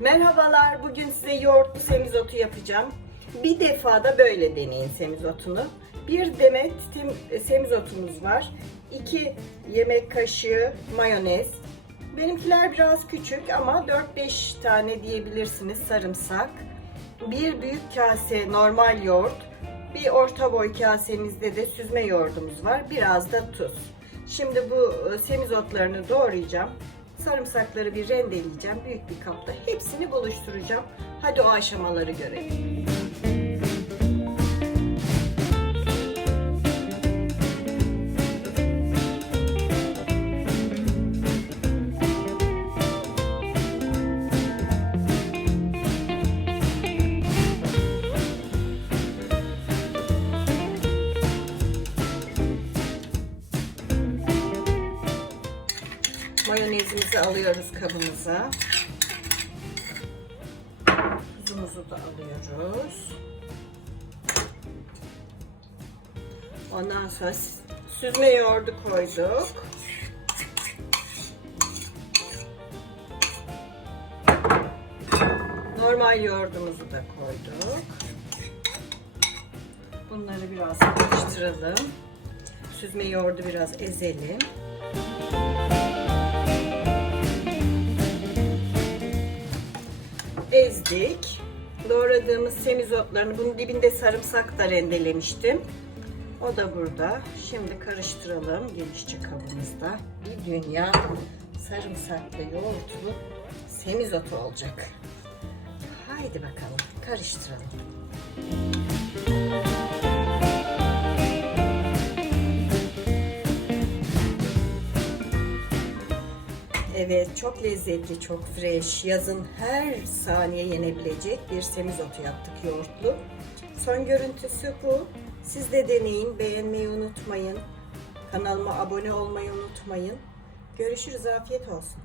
Merhabalar, bugün size yoğurtlu semizotu yapacağım. Bir defa da böyle deneyin semizotunu. Bir demet semizotumuz var. 2 yemek kaşığı mayonez. Benimkiler biraz küçük ama 4-5 tane diyebilirsiniz sarımsak. Bir büyük kase normal yoğurt. Bir orta boy kasemizde de süzme yoğurdumuz var. Biraz da tuz. Şimdi bu e, semizotlarını doğrayacağım. Sarımsakları bir rendeleyeceğim büyük bir kapta. Hepsini buluşturacağım. Hadi o aşamaları görelim. Mayonezimizi alıyoruz kabımıza. Tuzumuzu da alıyoruz. Ondan sonra süzme yoğurdu koyduk. Normal yoğurdumuzu da koyduk. Bunları biraz karıştıralım. Süzme yoğurdu biraz ezelim. Ezdik. Doğradığımız semizotlarını, bunun dibinde sarımsak da rendelemiştim. O da burada. Şimdi karıştıralım genişçe kabımızda. Bir dünya sarımsaklı yoğurtlu semizotu olacak. Haydi bakalım karıştıralım. Evet, çok lezzetli, çok fresh. Yazın her saniye yenebilecek bir semizotu yaptık yoğurtlu. Son görüntüsü bu. Siz de deneyin, beğenmeyi unutmayın. Kanalıma abone olmayı unutmayın. Görüşürüz, afiyet olsun.